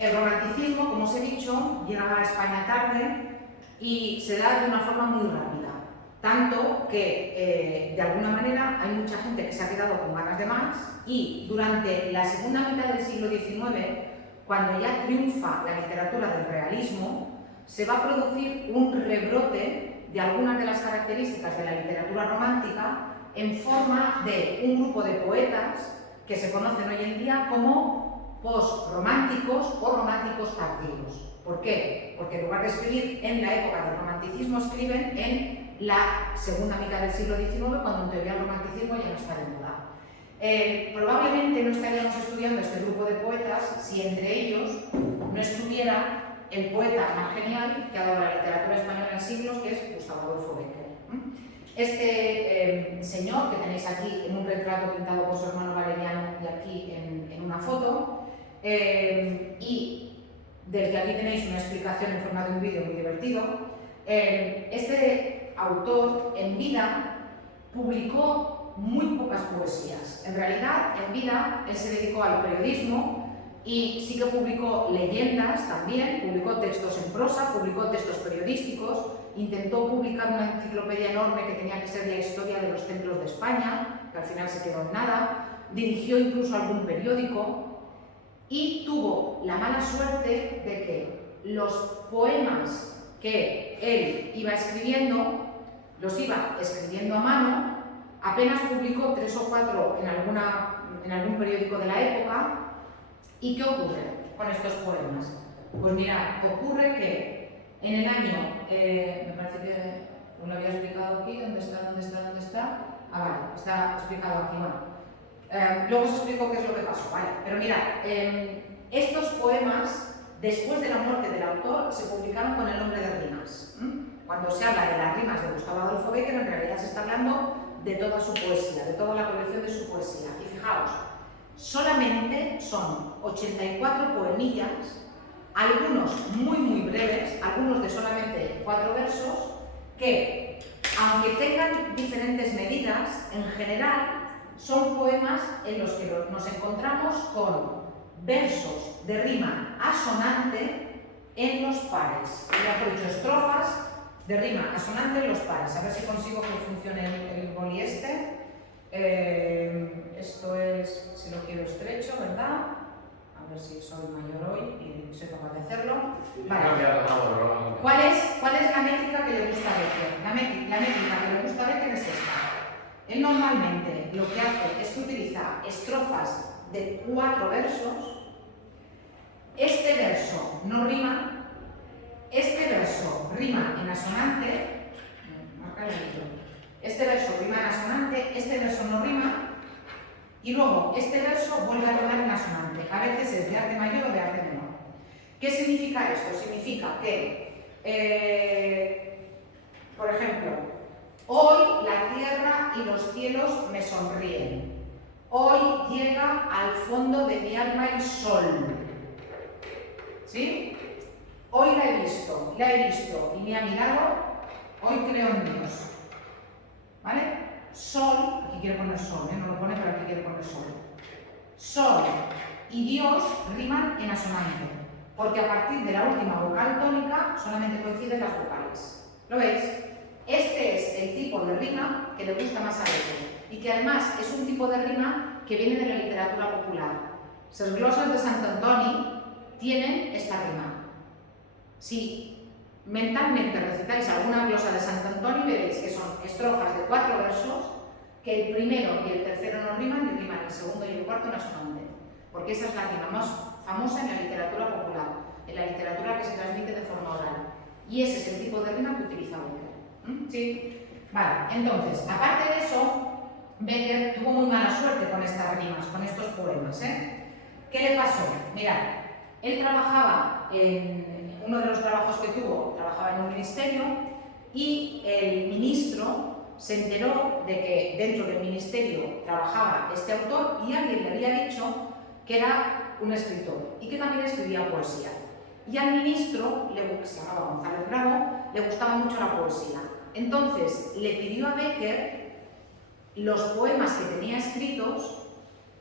El romanticismo, como os he dicho, llega a España tarde y se da de una forma muy rápida. Tanto que, de alguna manera, hay mucha gente que se ha quedado con ganas de más y durante la segunda mitad del siglo XIX, cuando ya triunfa la literatura del realismo, se va a producir un rebrote de algunas de las características de la literatura romántica en forma de un grupo de poetas que se conocen hoy en día como postrománticos o románticos tardíos. ¿Por qué? Porque en lugar de escribir en la época del romanticismo, escriben en la segunda mitad del siglo XIX, cuando en teoría el romanticismo ya no está de moda. Probablemente no estaríamos estudiando este grupo de poetas si entre ellos no estuviera el poeta más genial que ha dado la literatura española en siglos, que es Gustavo Adolfo Bécquer. Este señor que tenéis aquí en un retrato pintado por su hermano Valeriano y aquí en una foto, y del que aquí tenéis una explicación en forma de un vídeo muy divertido, este autor en vida publicó muy pocas poesías. En realidad, en vida, él se dedicó al periodismo y sí que publicó leyendas también, publicó textos en prosa, publicó textos periodísticos, intentó publicar una enciclopedia enorme que tenía que ser la historia de los templos de España, que al final se quedó en nada, dirigió incluso algún periódico y tuvo la mala suerte de que los poemas que él iba escribiendo, los iba escribiendo a mano, apenas publicó 3 o 4 en algún periódico de la época. ¿Y qué ocurre con estos poemas? Pues mirad, ocurre que en el año, me parece que lo había explicado aquí, ¿dónde está? Ah, vale, está explicado aquí, bueno. Luego os explico qué es lo que pasó, ¿vale? Pero mirad, estos poemas, después de la muerte del autor, se publicaron con el nombre de rimas. Cuando se habla de las rimas de Gustavo Adolfo Bécquer, en realidad se está hablando de toda su poesía, de toda la colección de su poesía. Y fijaos, solamente son 84 poemillas, algunos muy breves, algunos de solamente 4 versos, que, aunque tengan diferentes medidas, en general son poemas en los que nos encontramos con versos de rima asonante en los pares. Ya he dicho, estrofas de rima asonante en los pares. A ver si consigo que funcione el boli este. Esto es, si lo quiero estrecho, ¿verdad? A ver si soy mayor hoy y soy capaz de hacerlo. Vale. ¿Cuál es la métrica que le gusta a Bécquer? La métrica que le gusta a Bécquer es esta. Él normalmente lo que hace es que utiliza estrofas de 4 versos. Este verso no rima, este verso rima en asonante. Este verso rima en asonante, este verso no rima, y luego este verso vuelve a rimar en asonante. A veces es de arte mayor o de arte menor. ¿Qué significa esto? Significa que, por ejemplo, hoy la tierra y los cielos me sonríen. Hoy llega al fondo de mi alma el sol. ¿Sí? Hoy la he visto y me ha mirado, hoy creo en Dios. ¿Vale? Sol, aquí quiero poner sol, no lo pone, pero aquí quiero poner sol. Sol y Dios riman en asonante, porque a partir de la última vocal tónica solamente coinciden las vocales. ¿Lo veis? Este es el tipo de rima que le gusta más a Bécquer y que además es un tipo de rima que viene de la literatura popular. Las glosas de Sant Antoni tienen esta rima. Si mentalmente recitáis alguna glosa de Sant Antoni, veréis que son estrofas de 4 versos, que el primero y el tercero no riman, y riman el segundo y el cuarto en asonante, porque esa es la rima más famosa en la literatura popular, en la literatura que se transmite de forma oral. Y ese es el tipo de rima que utiliza Bécquer. ¿Sí? Vale, entonces, aparte de eso, Bécquer tuvo muy mala suerte con estas rimas, con estos poemas. ¿Qué le pasó? Mirad, él trabajaba uno de los trabajos que tuvo, trabajaba en un ministerio y el ministro se enteró de que dentro del ministerio trabajaba este autor y alguien le había dicho que era un escritor y que también escribía poesía. Y al ministro, que se llamaba González Bravo, le gustaba mucho la poesía. Entonces le pidió a Bécquer los poemas que tenía escritos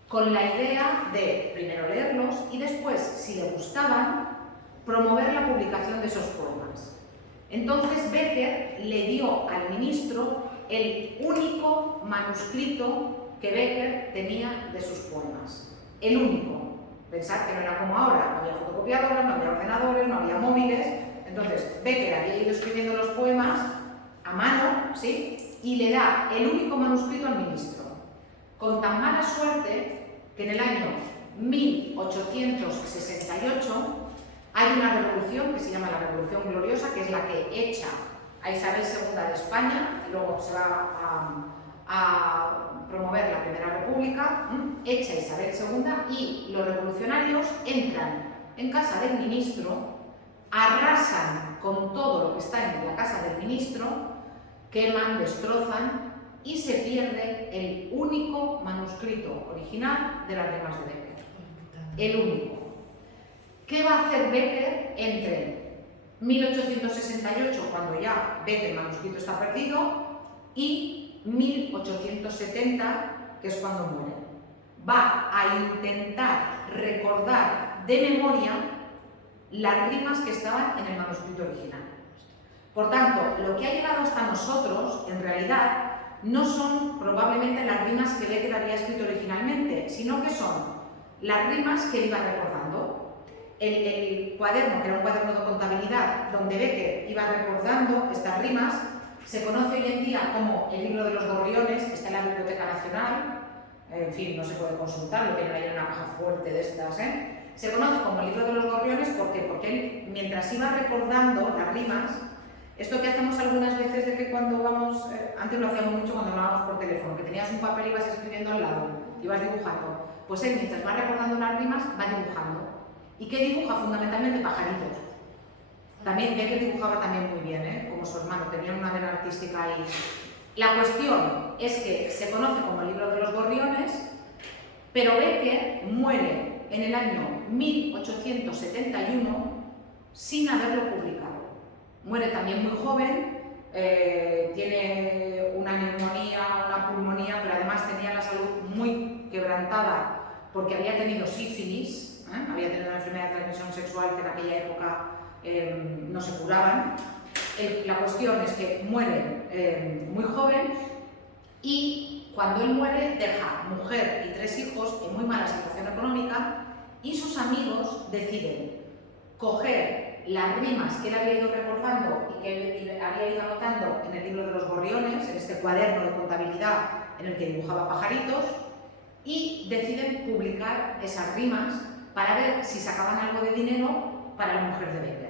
con la idea de primero leerlos y después, si le gustaban, promover la publicación de esos poemas. Entonces Bécquer le dio al ministro el único manuscrito que Bécquer tenía de sus poemas. El único. Pensad que no era como ahora, no había fotocopiadoras, no había ordenadores, no había móviles. Entonces Bécquer había ido escribiendo los poemas a mano, ¿sí? Y le da el único manuscrito al ministro. Con tan mala suerte que en el año 1868 hay una revolución que se llama la Revolución Gloriosa, que es la que echa a Isabel II de España, y luego se va a promover la Primera República, echa a Isabel II y los revolucionarios entran en casa del ministro, arrasan con todo lo que está en la casa del ministro, queman, destrozan y se pierde el único manuscrito original de las rimas de Bécquer. El único. ¿Qué va a hacer Bécquer entre 1868, cuando ya ve que el manuscrito está perdido, y 1870, que es cuando muere? Va a intentar recordar de memoria las rimas que estaban en el manuscrito original. Por tanto, lo que ha llegado hasta nosotros, en realidad, no son probablemente las rimas que Bécquer había escrito originalmente, sino que son las rimas que iba recordando. El cuaderno, que era un cuaderno de contabilidad, donde Bécquer iba recordando estas rimas, se conoce hoy en día como el libro de los gorriones, está en la Biblioteca Nacional, en fin, no se puede consultar, lo tienen ahí en una caja fuerte de estas, Se conoce como el libro de los gorriones, ¿por qué? Porque él, mientras iba recordando las rimas, esto que hacemos algunas veces de que cuando vamos, antes lo hacíamos mucho cuando hablábamos por teléfono, que tenías un papel y ibas escribiendo al lado, ibas dibujando, pues él mientras va recordando las rimas, va dibujando. ¿Y qué dibuja? Fundamentalmente pajaritos. También Bécquer dibujaba también muy bien, como su hermano, tenía una vena artística ahí. La cuestión es que se conoce como el libro de los gorriones, pero Bécquer muere en el año 1871 sin haberlo publicado. Muere también muy joven, tiene una neumonía, una pulmonía, pero además tenía la salud muy quebrantada porque había tenido sífilis. Había tenido una enfermedad de transmisión sexual que en aquella época no se curaban. La cuestión es que muere muy joven y cuando él muere deja mujer y 3 hijos en muy mala situación económica y sus amigos deciden coger las rimas que él había ido recordando y que él había ido anotando en el libro de los gorriones, en este cuaderno de contabilidad en el que dibujaba pajaritos, y deciden publicar esas rimas para ver si sacaban algo de dinero para la mujer de Bécquer.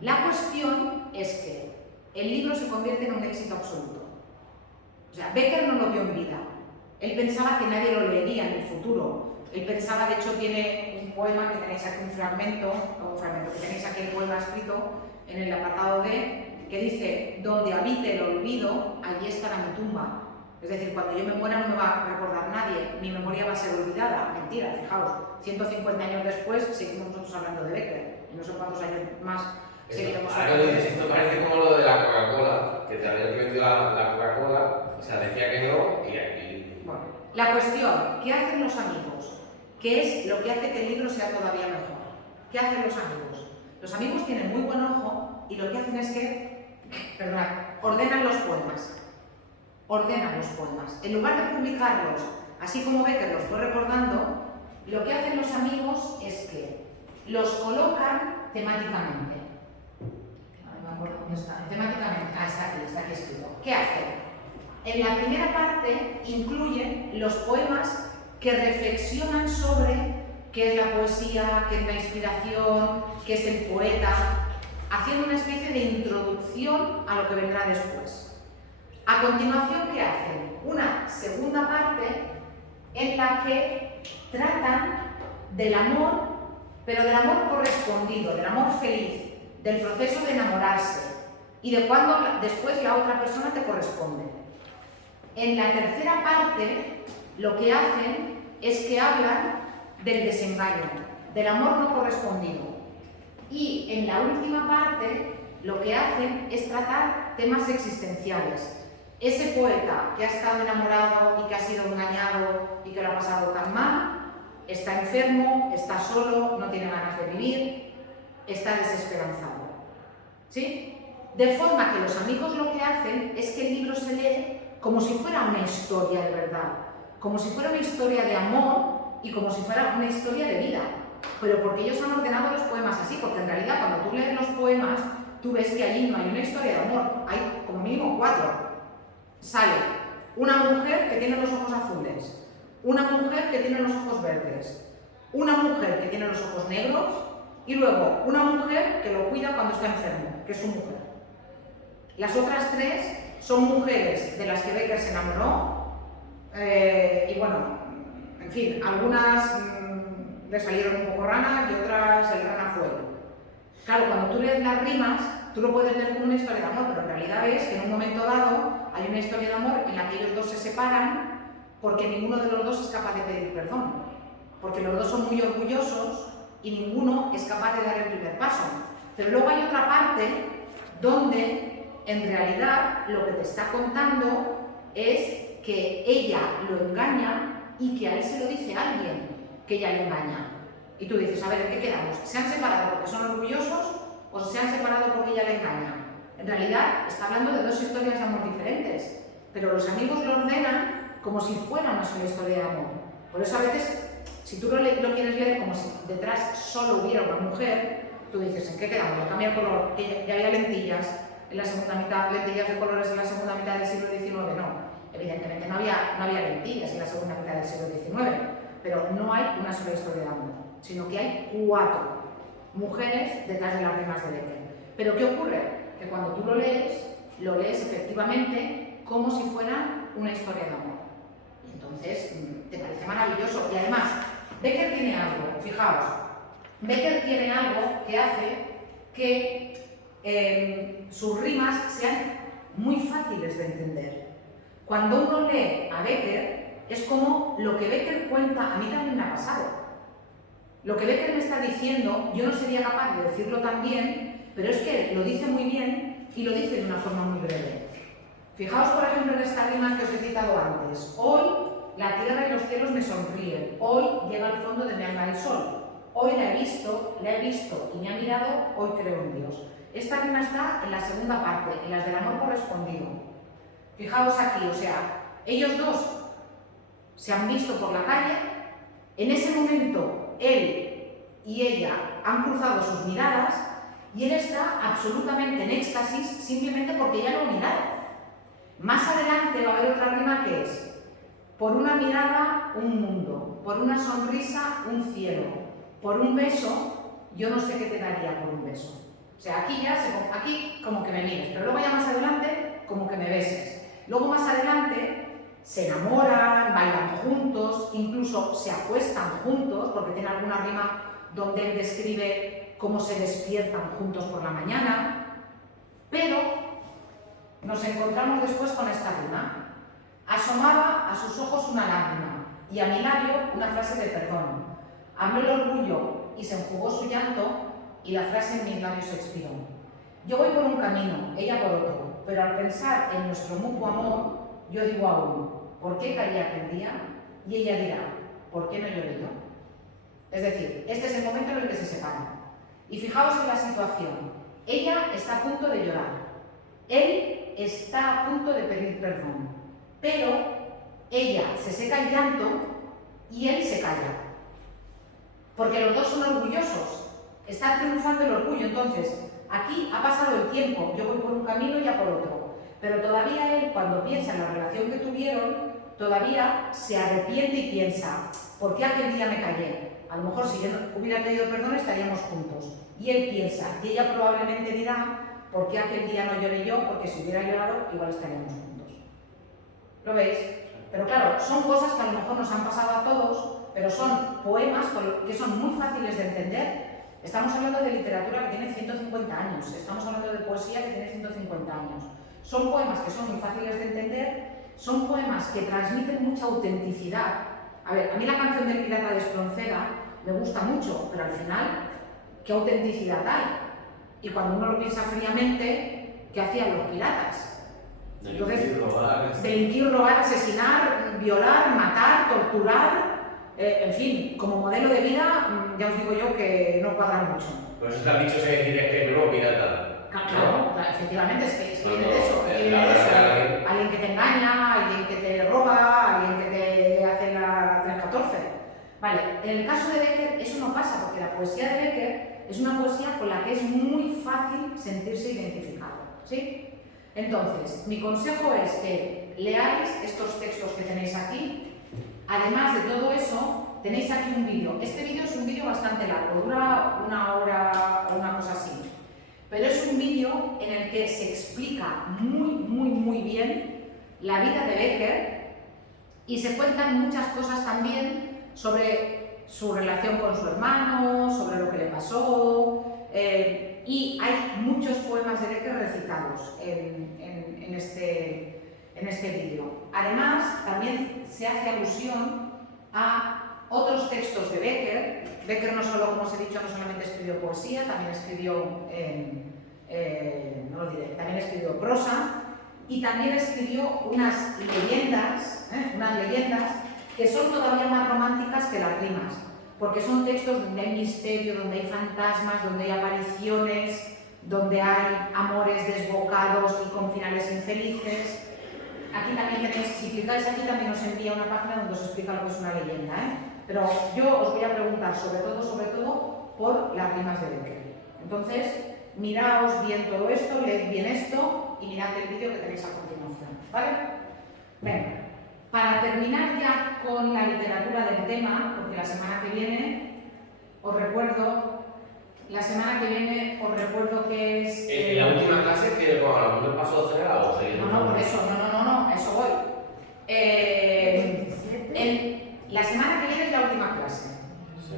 La cuestión es que el libro se convierte en un éxito absoluto. O sea, Bécquer no lo vio en vida. Él pensaba que nadie lo leería en el futuro. Él pensaba, de hecho, tiene un poema que tenéis aquí, un fragmento que tenéis aquí el poema escrito en el apartado D, que dice: donde habite el olvido, allí estará mi tumba. Es decir, cuando yo me muera no me va a recordar nadie, mi memoria va a ser olvidada. Mentira, fijaos, 150 años después seguimos nosotros hablando de Bécquer, y no sé cuántos años más seguiremos hablando de Bécquer. Esto parece como lo de la Coca-Cola, que te había vendido la Coca-Cola, o sea, decía que no, y aquí... Bueno, la cuestión, ¿qué hacen los amigos? ¿Qué es lo que hace que el libro sea todavía mejor? ¿Qué hacen los amigos? Los amigos tienen muy buen ojo y lo que hacen es que, ordenan los poemas. En lugar de publicarlos, así como Bécquer los fue recordando, lo que hacen los amigos es que los colocan temáticamente. No me acuerdo dónde está. Temáticamente. Está aquí escrito. ¿Qué hacen? En la primera parte incluyen los poemas que reflexionan sobre qué es la poesía, qué es la inspiración, qué es el poeta, haciendo una especie de introducción a lo que vendrá después. A continuación, ¿qué hacen? Una segunda parte en la que tratan del amor, pero del amor correspondido, del amor feliz, del proceso de enamorarse y de cuando después la otra persona te corresponde. En la tercera parte, lo que hacen es que hablan del desengaño, del amor no correspondido. Y en la última parte, lo que hacen es tratar temas existenciales. ese poeta que ha estado enamorado y que ha sido engañado y que lo ha pasado tan mal, está enfermo, está solo, no tiene ganas de vivir, está desesperanzado. ¿Sí? De forma que los amigos lo que hacen es que el libro se lee como si fuera una historia de verdad, como si fuera una historia de amor y como si fuera una historia de vida. Pero porque ellos han ordenado los poemas así, porque en realidad cuando tú lees los poemas, tú ves que allí no hay una historia de amor, hay como mínimo 4. Sale una mujer que tiene los ojos azules, una mujer que tiene los ojos verdes, una mujer que tiene los ojos negros y luego una mujer que lo cuida cuando está enfermo, que es su mujer. Las otras 3 son mujeres de las que Becker se enamoró y bueno, en fin, algunas le salieron un poco ranas y otras el rana fue. Claro, cuando tú lees las rimas, tú lo puedes leer como una historia de amor, pero en realidad ves que en un momento dado hay una historia de amor en la que ellos 2 se separan porque ninguno de los 2 es capaz de pedir perdón, porque los 2 son muy orgullosos y ninguno es capaz de dar el primer paso. Pero luego hay otra parte donde en realidad lo que te está contando es que ella lo engaña y que a él se lo dice alguien que ella le engaña. Y tú dices, a ver, ¿en qué quedamos? ¿Se han separado porque son orgullosos o se han separado porque ella le engaña? En realidad está hablando de 2 historias de amor diferentes, pero los amigos lo ordenan como si fuera una sola historia de amor. Por eso a veces, si tú lo quieres leer como si detrás solo hubiera una mujer, tú dices, ¿en qué quedamos? ¿Le cambia el color? Que ya había lentillas en la segunda mitad, lentillas de colores en la segunda mitad del siglo XIX, no. Evidentemente no había lentillas en la segunda mitad del siglo XIX, pero no hay una sola historia de amor, sino que hay 4 mujeres detrás de las rimas de Becker. Pero ¿qué ocurre? Que cuando tú lo lees efectivamente como si fuera una historia de amor. Y entonces te parece maravilloso. Y además, Becker tiene algo, fijaos, Becker tiene algo que hace que sus rimas sean muy fáciles de entender. Cuando uno lee a Becker, es como lo que Becker cuenta, a mí también me ha pasado. Lo que Becker me está diciendo, yo no sería capaz de decirlo tan bien, pero es que lo dice muy bien y lo dice de una forma muy breve. Fijaos, por ejemplo, en esta rima que os he citado antes. Hoy la tierra y los cielos me sonríen, hoy llega al fondo de mi alma el sol. Hoy la he visto y me ha mirado, hoy creo en Dios. Esta rima está en la segunda parte, en las del amor correspondido. Fijaos aquí, o sea, ellos 2 se han visto por la calle, en ese momento él y ella han cruzado sus miradas y él está absolutamente en éxtasis simplemente porque ella lo ha mirado. Más adelante va a haber otra rima que es: por una mirada, un mundo, por una sonrisa, un cielo, por un beso, yo no sé qué te daría por un beso. O sea, aquí como que me mires, pero luego ya más adelante como que me beses. Luego más adelante se enamoran, bailan juntos, incluso se acuestan juntos, porque tiene alguna rima donde él describe cómo se despiertan juntos por la mañana, pero nos encontramos después con esta rima. Asomaba a sus ojos una lágrima y a mi labio una frase de perdón. Habló el orgullo y se enjugó su llanto y la frase en mis labios expiró. Yo voy por un camino, ella por otro, pero al pensar en nuestro mutuo amor, yo digo aún, ¿por qué caí aquel día? Y ella dirá, ¿por qué no lloré yo? Es decir, este es el momento en el que se separan. Y fijaos en la situación. Ella está a punto de llorar. Él está a punto de pedir perdón. Pero ella se seca el llanto y él se calla. Porque los 2 son orgullosos. Está triunfando el orgullo. Entonces, aquí ha pasado el tiempo. Yo voy por un camino y ya por otro. Pero todavía él, cuando piensa en la relación que tuvieron, todavía se arrepiente y piensa, ¿por qué aquel día me callé? A lo mejor si yo no hubiera pedido perdón estaríamos juntos. Y él piensa, y ella probablemente dirá, ¿por qué aquel día no lloré yo? Porque si hubiera llorado, igual estaríamos juntos. ¿Lo veis? Pero claro, son cosas que a lo mejor nos han pasado a todos, pero son poemas que son muy fáciles de entender. Estamos hablando de literatura que tiene 150 años, estamos hablando de poesía que tiene 150 años. Son poemas que son muy fáciles de entender, son poemas que transmiten mucha autenticidad. A ver, a mí la canción del Pirata de Espronceda me gusta mucho, pero al final, ¿qué autenticidad hay? Y cuando uno lo piensa fríamente, ¿qué hacían los piratas? Entonces, delinquir, robar, asesinar, violar, matar, torturar, en fin, como modelo de vida, ya os digo yo que no cuadra mucho. Pues eso te han dicho que tienes que no pirata. Claro, efectivamente, es que viene de eso. Alguien Alguien que te engaña, alguien que te roba, alguien que te hace la 314. Vale, en el caso de Becker eso no pasa, porque la poesía de Becker es una poesía con la que es muy fácil sentirse identificado, ¿sí? Entonces, mi consejo es que leáis estos textos que tenéis aquí. Además de todo eso, tenéis aquí un vídeo. Este vídeo es un vídeo bastante largo, dura 1 hora o una cosa así. Pero es un vídeo en el que se explica muy bien la vida de Becker y se cuentan muchas cosas también sobre su relación con su hermano, sobre lo que le pasó, y hay muchos poemas de Becker recitados en este vídeo. Además, también se hace alusión a otros textos de Becker. Becker no solo, como os he dicho, no solamente escribió poesía, también escribió, también escribió prosa y también escribió unas leyendas que son todavía más románticas que las rimas, porque son textos donde hay misterio, donde hay fantasmas, donde hay apariciones, donde hay amores desbocados y con finales infelices. Aquí también tenéis, si clicáis aquí también os envía una página donde os explica lo que es una leyenda, Pero yo os voy a preguntar sobre todo por las rimas de Becker. Entonces, miraos bien todo esto, leed bien esto y mirad el vídeo que tenéis a continuación, ¿vale? Venga, para terminar ya con la literatura del tema, porque la semana que viene os recuerdo que es... la última clase que con algún paso general o seguir. No, por eso, no, a eso voy. La semana que viene es la última clase. Sí.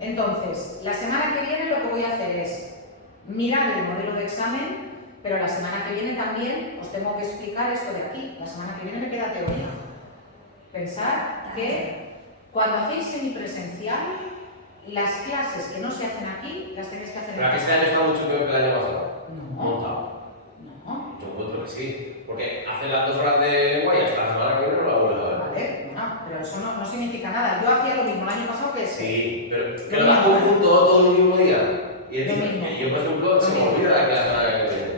Entonces, la semana que viene lo que voy a hacer es mirar el modelo de examen, pero la semana que viene también os tengo que explicar esto de aquí. La semana que viene me queda teoría. Pensad que cuando hacéis semipresencial, las clases que no se hacen aquí, las tenéis que hacer ¿Pero en a que este año está mucho peor que el año pasado? No. Yo encuentro que sí. Porque hacer las 2 horas de lengua y hasta la semana que viene no la vuelvo a ver. Vale, pero eso no significa nada. Yo hacía lo mismo el año pasado que Sí, pero lo das conjunto todo el mismo día. Y es Lo diferente. mismo. Yo, por ejemplo, se me olvida la semana que viene.